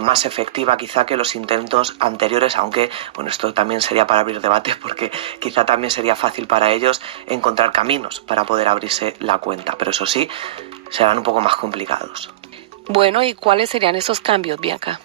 más efectiva quizá que los intentos anteriores, aunque, bueno, esto también sería para abrir debate porque quizá también sería fácil para ellos encontrar caminos para poder abrirse la cuenta, pero eso sí, serán un poco más complicados. Bueno, ¿y cuáles serían esos cambios, Bianca?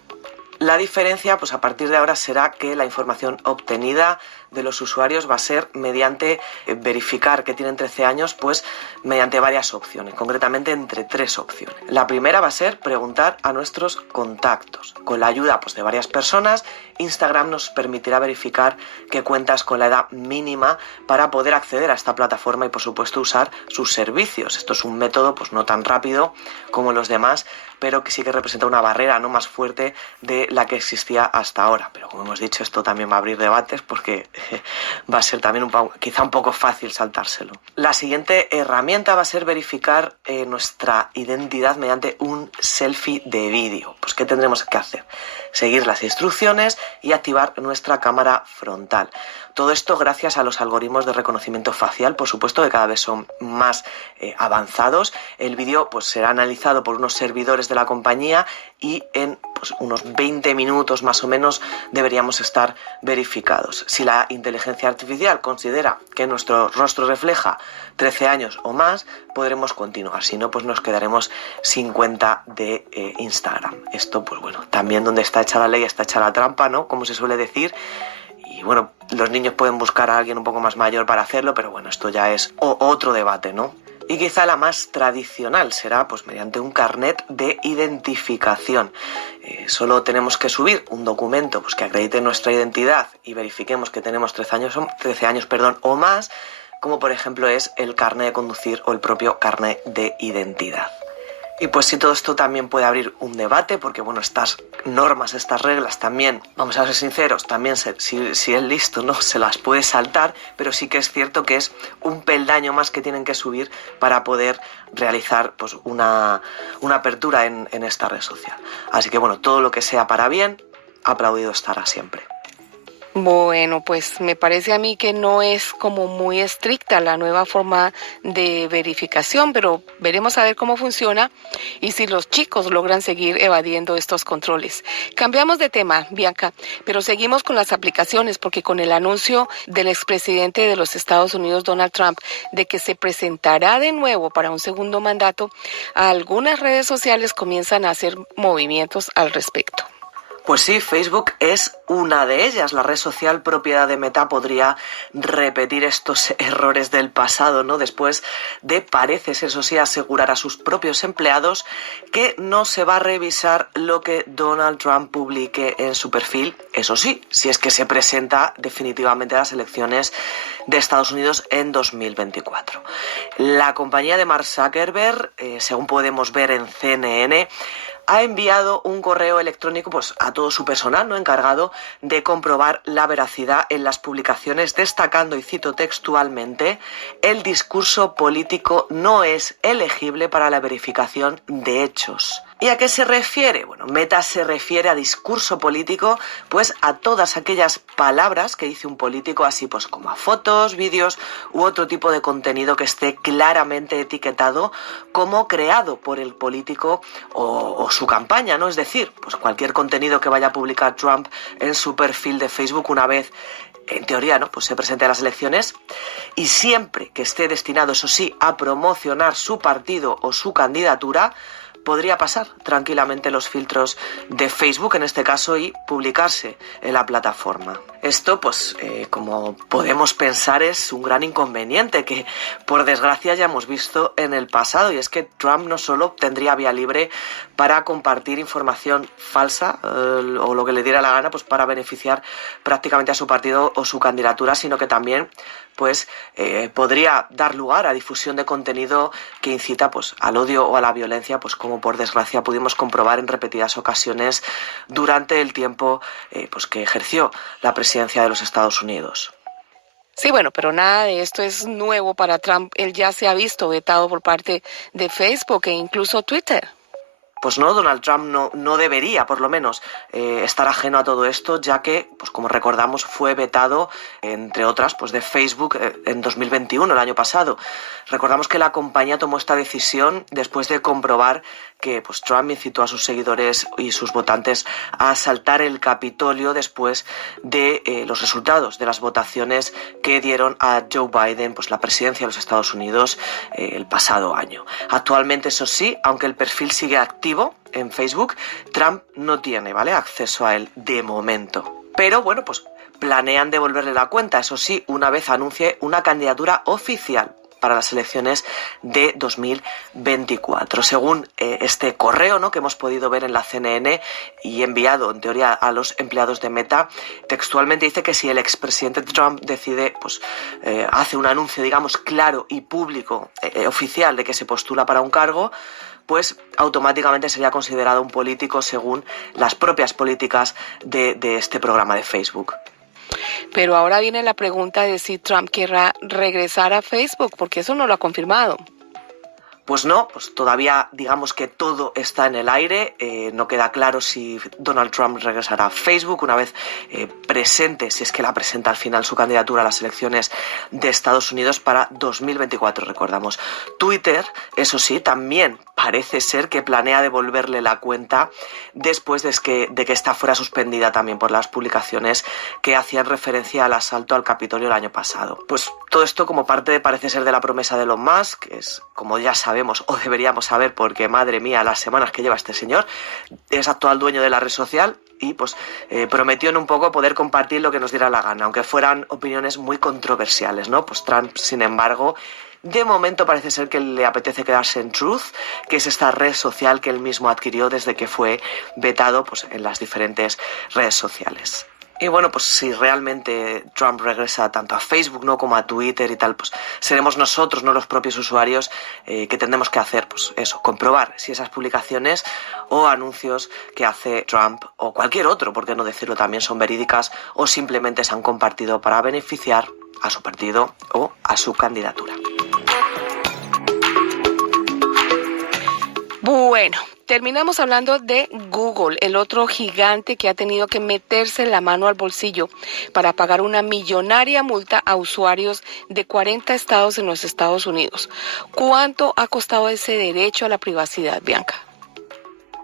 La diferencia, pues a partir de ahora, será que la información obtenida de los usuarios va a ser mediante verificar que tienen 13 años, pues mediante varias opciones, concretamente entre 3 opciones. La primera va a ser preguntar a nuestros contactos. Con la ayuda pues de varias personas, Instagram nos permitirá verificar que cuentas con la edad mínima para poder acceder a esta plataforma y, por supuesto, usar sus servicios. Esto es un método pues no tan rápido como los demás, pero que sí que representa una barrera no más fuerte de la que existía hasta ahora. Pero como hemos dicho, esto también va a abrir debates porque va a ser también quizá un poco fácil saltárselo. La siguiente herramienta va a ser verificar nuestra identidad mediante un selfie de vídeo. Pues ¿qué tendremos que hacer? Seguir las instrucciones y activar nuestra cámara frontal. Todo esto gracias a los algoritmos de reconocimiento facial, por supuesto, que cada vez son más avanzados. El vídeo pues será analizado por unos servidores de la compañía y en pues unos 20 minutos más o menos deberíamos estar verificados. Si la inteligencia artificial considera que nuestro rostro refleja 13 años o más, podremos continuar. Si no, pues nos quedaremos sin cuenta de Instagram. Esto, pues bueno, también donde está hecha la ley está hecha la trampa, ¿no? Como se suele decir. Y bueno, los niños pueden buscar a alguien un poco más mayor para hacerlo, pero bueno, esto ya es otro debate, ¿no? Y quizá la más tradicional será pues mediante un carnet de identificación. Solo tenemos que subir un documento pues que acredite nuestra identidad y verifiquemos que tenemos 13 años o más, como por ejemplo es el carnet de conducir o el propio carnet de identidad. Y pues sí, todo esto también puede abrir un debate, porque bueno, estas normas, estas reglas también, vamos a ser sinceros, también si es listo, no se las puede saltar, pero sí que es cierto que es un peldaño más que tienen que subir para poder realizar pues una apertura en esta red social. Así que bueno, todo lo que sea para bien, aplaudido estará siempre. Bueno, pues me parece a mí que no es como muy estricta la nueva forma de verificación, pero veremos a ver cómo funciona y si los chicos logran seguir evadiendo estos controles. Cambiamos de tema, Bianca, pero seguimos con las aplicaciones, porque con el anuncio del expresidente de los Estados Unidos, Donald Trump, de que se presentará de nuevo para un segundo mandato, algunas redes sociales comienzan a hacer movimientos al respecto. Pues sí, Facebook es una de ellas. La red social propiedad de Meta podría repetir estos errores del pasado, ¿no? Después de, parece ser, eso sí, asegurar a sus propios empleados que no se va a revisar lo que Donald Trump publique en su perfil. Eso sí, si es que se presenta definitivamente a las elecciones de Estados Unidos en 2024. La compañía de Mark Zuckerberg, según podemos ver en CNN, ha enviado un correo electrónico pues a todo su personal, ¿no?, encargado de comprobar la veracidad en las publicaciones, destacando, y cito textualmente, el discurso político no es elegible para la verificación de hechos. ¿Y a qué se refiere? Bueno, Meta se refiere a discurso político, pues a todas aquellas palabras que dice un político, así pues como a fotos, vídeos u otro tipo de contenido que esté claramente etiquetado como creado por el político o su campaña, ¿no? Es decir, pues cualquier contenido que vaya a publicar Trump en su perfil de Facebook una vez, en teoría, ¿no?, pues se presente a las elecciones, y siempre que esté destinado, eso sí, a promocionar su partido o su candidatura, podría pasar tranquilamente los filtros de Facebook en este caso y publicarse en la plataforma. Esto, pues, como podemos pensar, es un gran inconveniente que, por desgracia, ya hemos visto en el pasado, y es que Trump no solo tendría vía libre para compartir información falsa o lo que le diera la gana, pues para beneficiar prácticamente a su partido o su candidatura, sino que también pues podría dar lugar a difusión de contenido que incita pues al odio o a la violencia, pues como por desgracia pudimos comprobar en repetidas ocasiones durante el tiempo pues que ejerció la presidencia de los Estados Unidos. Sí, bueno, pero nada de esto es nuevo para Trump. Él ya se ha visto vetado por parte de Facebook e incluso Twitter. Pues no, Donald Trump no debería, por lo menos, estar ajeno a todo esto, ya que, pues como recordamos, fue vetado, entre otras, pues de Facebook en 2021, el año pasado. Recordamos que la compañía tomó esta decisión después de comprobar que pues, Trump incitó a sus seguidores y sus votantes a asaltar el Capitolio después de los resultados de las votaciones que dieron a Joe Biden, pues la presidencia de los Estados Unidos, el pasado año. Actualmente, eso sí, aunque el perfil sigue activo en Facebook, Trump no tiene, ¿vale?, acceso a él de momento. Pero bueno, pues planean devolverle la cuenta, eso sí, una vez anuncie una candidatura oficial para las elecciones de 2024. Según este correo, ¿no?, que hemos podido ver en la CNN y enviado en teoría a los empleados de Meta, textualmente dice que si el expresidente Trump decide, pues hace un anuncio, digamos, claro y público, oficial, de que se postula para un cargo, pues automáticamente sería considerado un político según las propias políticas de este programa de Facebook. Pero ahora viene la pregunta de si Trump querrá regresar a Facebook, porque eso no lo ha confirmado. Pues no, pues todavía digamos que todo está en el aire, no queda claro si Donald Trump regresará a Facebook una vez presente, si es que la presenta al final su candidatura a las elecciones de Estados Unidos para 2024, recordamos. Twitter, eso sí, también parece ser que planea devolverle la cuenta después de que esta fuera suspendida también por las publicaciones que hacían referencia al asalto al Capitolio el año pasado. Pues todo esto como parte, parece ser, de la promesa de Elon Musk, que es, como ya sabemos o deberíamos saber, porque madre mía las semanas que lleva este señor, es actual dueño de la red social y pues prometió en un poco poder compartir lo que nos diera la gana, aunque fueran opiniones muy controversiales, ¿no? Pues Trump, sin embargo, de momento parece ser que le apetece quedarse en Truth, que es esta red social que él mismo adquirió desde que fue vetado pues, en las diferentes redes sociales. Y bueno, pues si realmente Trump regresa tanto a Facebook, ¿no?, como a Twitter y tal, pues seremos nosotros, no los propios usuarios, que tendremos que hacer, pues eso, comprobar si esas publicaciones o anuncios que hace Trump o cualquier otro, por qué no decirlo también, son verídicas o simplemente se han compartido para beneficiar a su partido o a su candidatura. Bueno, terminamos hablando de Google, el otro gigante que ha tenido que meterse la mano al bolsillo para pagar una millonaria multa a usuarios de 40 estados en los Estados Unidos. ¿Cuánto ha costado ese derecho a la privacidad, Bianca?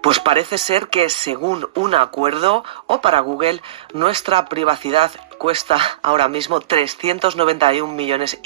Pues parece ser que según un acuerdo, o para Google, nuestra privacidad cuesta ahora mismo 391,5 millones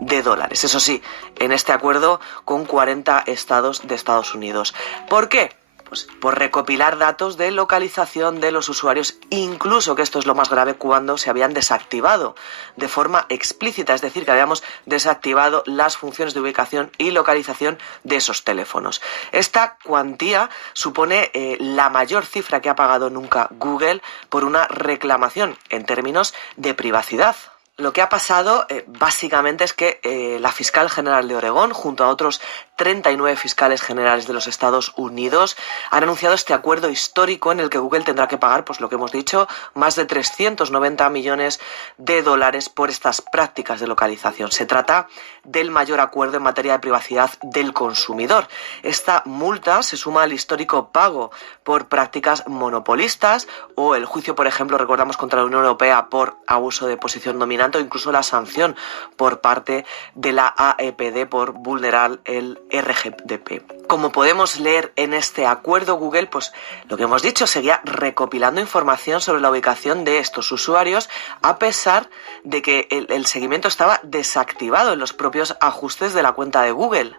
de dólares. Eso sí, en este acuerdo con 40 estados de Estados Unidos. ¿Por qué? Pues por recopilar datos de localización de los usuarios, incluso, que esto es lo más grave, cuando se habían desactivado de forma explícita, es decir, que habíamos desactivado las funciones de ubicación y localización de esos teléfonos. Esta cuantía supone la mayor cifra que ha pagado nunca Google por una reclamación en términos de privacidad. Lo que ha pasado básicamente es que la fiscal general de Oregón, junto a otros 39 fiscales generales de los Estados Unidos, han anunciado este acuerdo histórico en el que Google tendrá que pagar, pues lo que hemos dicho, más de 390 millones de dólares por estas prácticas de localización. Se trata del mayor acuerdo en materia de privacidad del consumidor. Esta multa se suma al histórico pago por prácticas monopolistas o el juicio, por ejemplo, recordamos, contra la Unión Europea por abuso de posición dominante, o incluso la sanción por parte de la AEPD por vulnerar el RGPD. Como podemos leer en este acuerdo, Google, pues lo que hemos dicho, seguía recopilando información sobre la ubicación de estos usuarios, a pesar de que el seguimiento estaba desactivado en los propios ajustes de la cuenta de Google.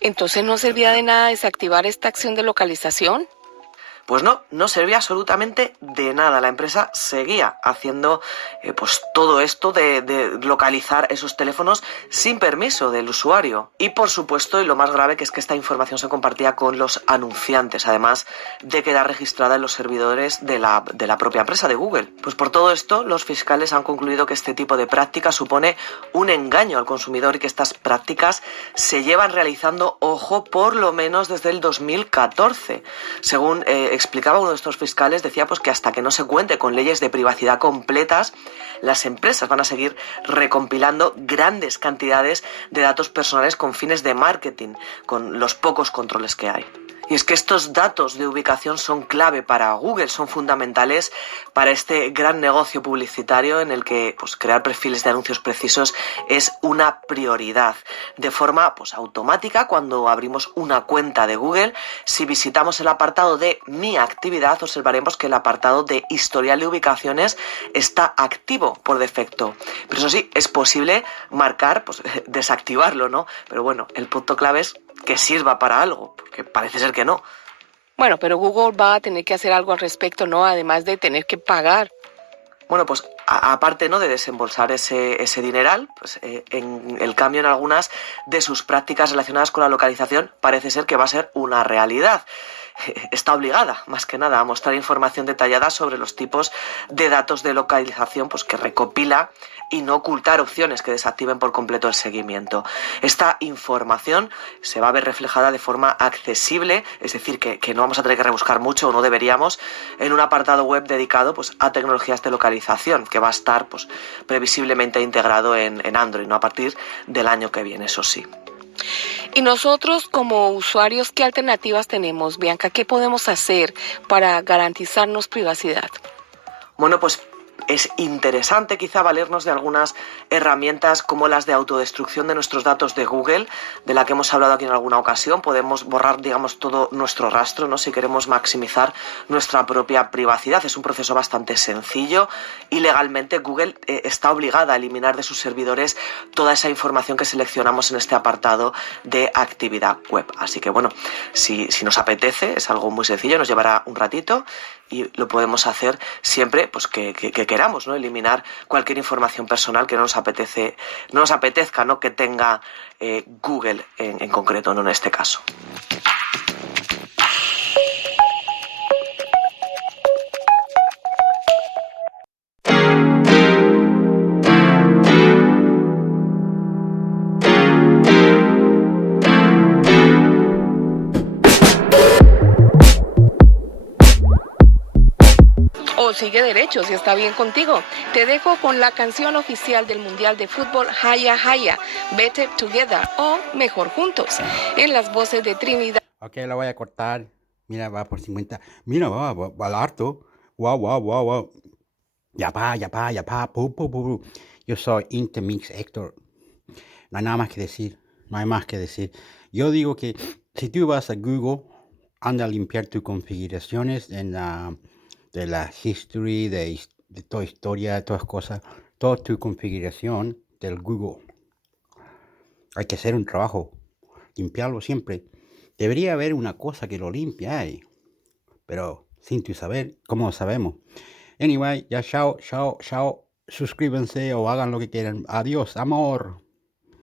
Entonces, ¿no servía de nada desactivar esta acción de localización? Pues no servía absolutamente de nada. La empresa seguía haciendo pues todo esto de localizar esos teléfonos sin permiso del usuario. Y por supuesto, y lo más grave, que es que esta información se compartía con los anunciantes, además de quedar registrada en los servidores de la propia empresa de Google. Pues por todo esto, los fiscales han concluido que este tipo de práctica supone un engaño al consumidor y que estas prácticas se llevan realizando, ojo, por lo menos desde el 2014. Según explicaba uno de estos fiscales, decía pues que hasta que no se cuente con leyes de privacidad completas, las empresas van a seguir recompilando grandes cantidades de datos personales con fines de marketing, con los pocos controles que hay. Y es que estos datos de ubicación son clave para Google, son fundamentales para este gran negocio publicitario en el que pues, crear perfiles de anuncios precisos es una prioridad. De forma pues, automática, cuando abrimos una cuenta de Google, si visitamos el apartado de Mi actividad, observaremos que el apartado de historial de ubicaciones está activo por defecto. Pero eso sí, es posible marcar, pues desactivarlo, ¿no? Pero bueno, el punto clave es que sirva para algo, porque parece ser que no. Bueno, pero Google va a tener que hacer algo al respecto, ¿no? Además de tener que pagar. Bueno, pues aparte, ¿no?, de desembolsar ese dineral, pues en el cambio en algunas de sus prácticas relacionadas con la localización parece ser que va a ser una realidad. Está obligada, más que nada, a mostrar información detallada sobre los tipos de datos de localización pues, que recopila y no ocultar opciones que desactiven por completo el seguimiento. Esta información se va a ver reflejada de forma accesible, es decir, que no vamos a tener que rebuscar mucho o no deberíamos, en un apartado web dedicado pues, a tecnologías de localización, que va a estar pues, previsiblemente integrado en Android, ¿no?, a partir del año que viene, eso sí. Y nosotros como usuarios, ¿qué alternativas tenemos, Bianca? ¿Qué podemos hacer para garantizarnos privacidad? Bueno, pues es interesante quizá valernos de algunas herramientas como las de autodestrucción de nuestros datos de Google, de la que hemos hablado aquí en alguna ocasión. Podemos borrar, digamos, todo nuestro rastro, ¿no?, si queremos maximizar nuestra propia privacidad. Es un proceso bastante sencillo y legalmente Google está obligada a eliminar de sus servidores toda esa información que seleccionamos en este apartado de actividad web. Así que bueno, si nos apetece, es algo muy sencillo, nos llevará un ratito y lo podemos hacer siempre pues que queramos, ¿no?, eliminar cualquier información personal que no nos apetezca, ¿no?, que tenga Google en concreto, no en este caso. O sigue derecho, si está bien contigo. Te dejo con la canción oficial del Mundial de Fútbol, Haya Haya, Better Together, o Mejor Juntos, en las voces de Trinidad. Ok, la voy a cortar. Mira, va por 50. Mira, va al harto. Wow. Ya pa. Pu. Yo soy Intermix Héctor. No hay nada más que decir. Yo digo que si tú vas a Google, anda a limpiar tus configuraciones de la history, de toda historia, todas cosas, toda tu configuración del Google. Hay que hacer un trabajo, limpiarlo siempre. Debería haber una cosa que lo limpie, pero sin tu saber, ¿cómo lo sabemos? Anyway, ya chao. Suscríbanse o hagan lo que quieran. Adiós, amor.